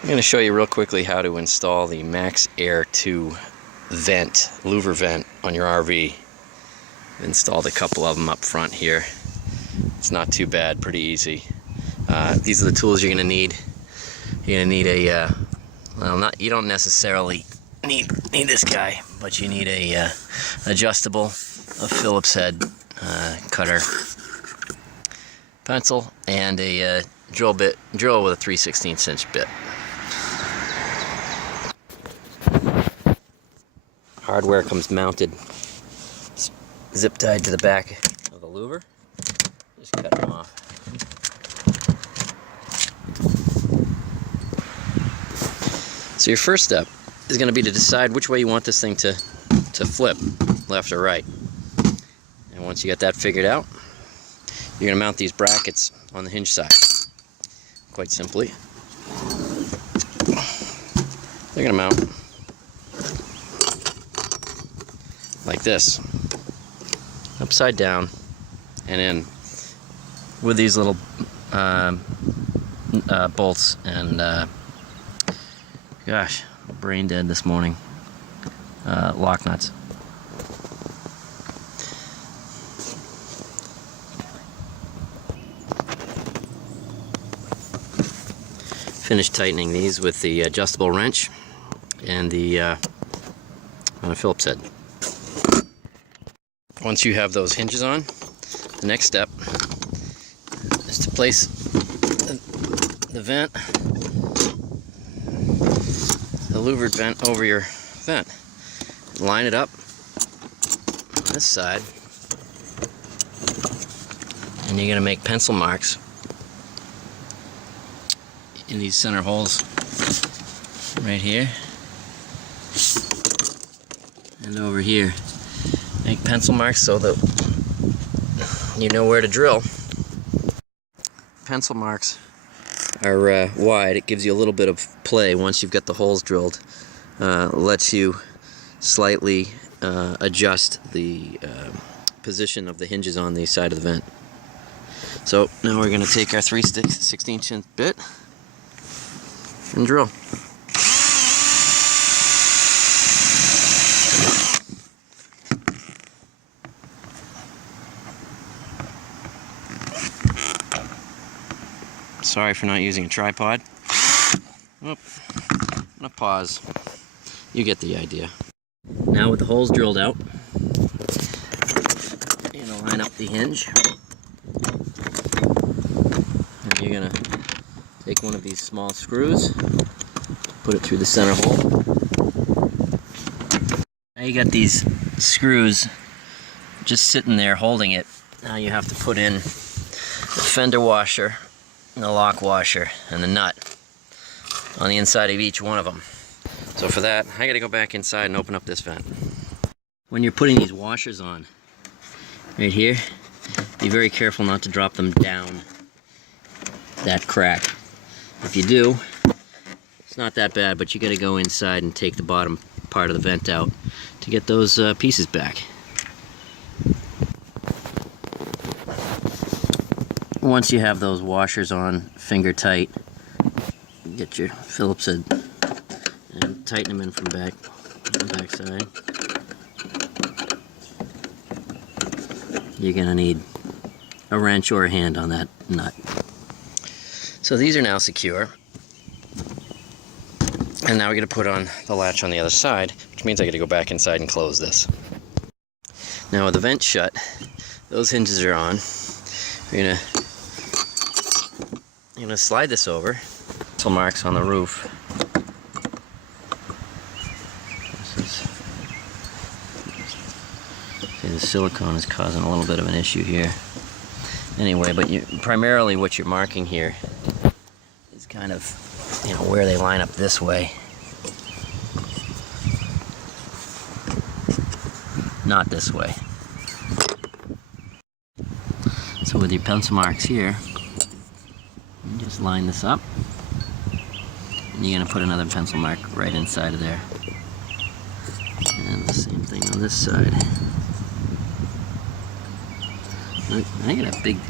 I'm going to show you real quickly how to install the MaxxAir II Louvered Vent on your RV. I've installed a couple of them up front here. It's not too bad, pretty easy. These are the tools you're going to need. You're going to need a, you don't necessarily need this guy, but you need a adjustable, a Phillips head cutter, pencil, and a drill with a 3/16 inch bit. Hardware comes mounted, zip tied to the back of the louver. Just cut them off. So your first step is going to be to decide which way you want this thing to flip, left or right. And once you get that figured out, you're going to mount these brackets on the hinge side. Quite simply, they're going to mount like this, upside down and in, with these little bolts and gosh, brain dead this morning, lock nuts. Finish tightening these with the adjustable wrench and the Phillips head. Once you have those hinges on, the next step is to place the vent, the louvered vent, over your vent. Line it up on this side, and you're going to make pencil marks in these center holes right here and over here. Make pencil marks so that you know where to drill. Pencil marks are wide. It gives you a little bit of play once you've got the holes drilled. Lets you slightly adjust the position of the hinges on the side of the vent. So now we're going to take our 3/16 inch bit and drill. Sorry for not using a tripod. Oop. I'm gonna pause. You get the idea. Now with the holes drilled out, you're gonna line up the hinge. And you're gonna take one of these small screws, put it through the center hole. Now you got these screws just sitting there holding it. Now you have to put in the fender washer, the lock washer, and the nut on the inside of each one of them. So for that, I got to go back inside and open up this vent. When you're putting these washers on, right here, be very careful not to drop them down that crack. If you do, it's not that bad, but you got to go inside and take the bottom part of the vent out to get those pieces back. Once you have those washers on, finger tight, get your Phillips head and tighten them in from the back side. You're gonna need a wrench or a hand on that nut. So these are now secure, and now we're gonna put on the latch on the other side, which means I gotta go back inside and close this. Now with the vent shut, those hinges are on. You're gonna slide this over. Pencil marks on the roof. See, the silicone is causing a little bit of an issue here. Anyway, but primarily what you're marking here is kind of, where they line up this way. Not this way. So with your pencil marks here, you just line this up, and you're going to put another pencil mark right inside of there. And the same thing on this side. Look, I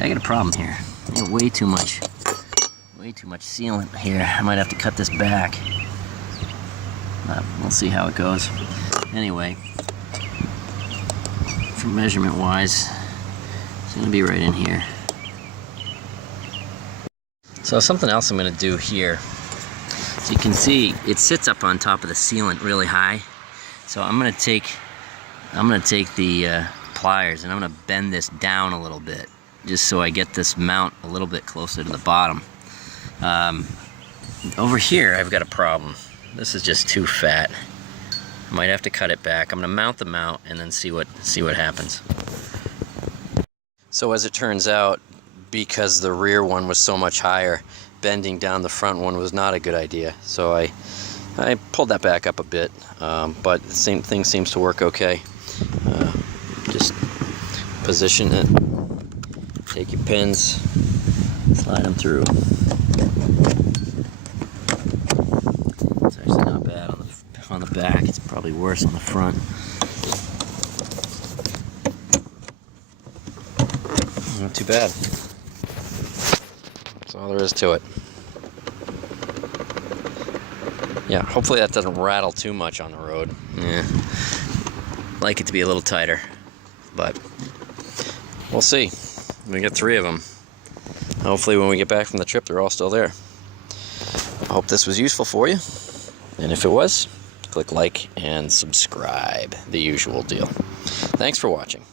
got a problem here. I got way too way too much sealant here. I might have to cut this back. We'll see how it goes. Anyway, for measurement wise, it's going to be right in here. So something else I'm going to do here. So you can see it sits up on top of the sealant really high. So I'm going to take the pliers and I'm going to bend this down a little bit, just so I get this mount a little bit closer to the bottom. Over here I've got a problem. This is just too fat. I might have to cut it back. I'm going to mount the mount and then see what happens. So as it turns out, because the rear one was so much higher, bending down the front one was not a good idea. So I pulled that back up a bit, but the same thing seems to work okay. Just position it, take your pins, slide them through. It's actually not bad on the back. It's probably worse on the front. Not too bad. That's all there is to it. Yeah, hopefully that doesn't rattle too much on the road. Yeah, like it to be a little tighter, but we'll see. We got 3 of them. Hopefully when we get back from the trip, they're all still there. I hope this was useful for you, and if it was, click like and subscribe, the usual deal. Thanks for watching.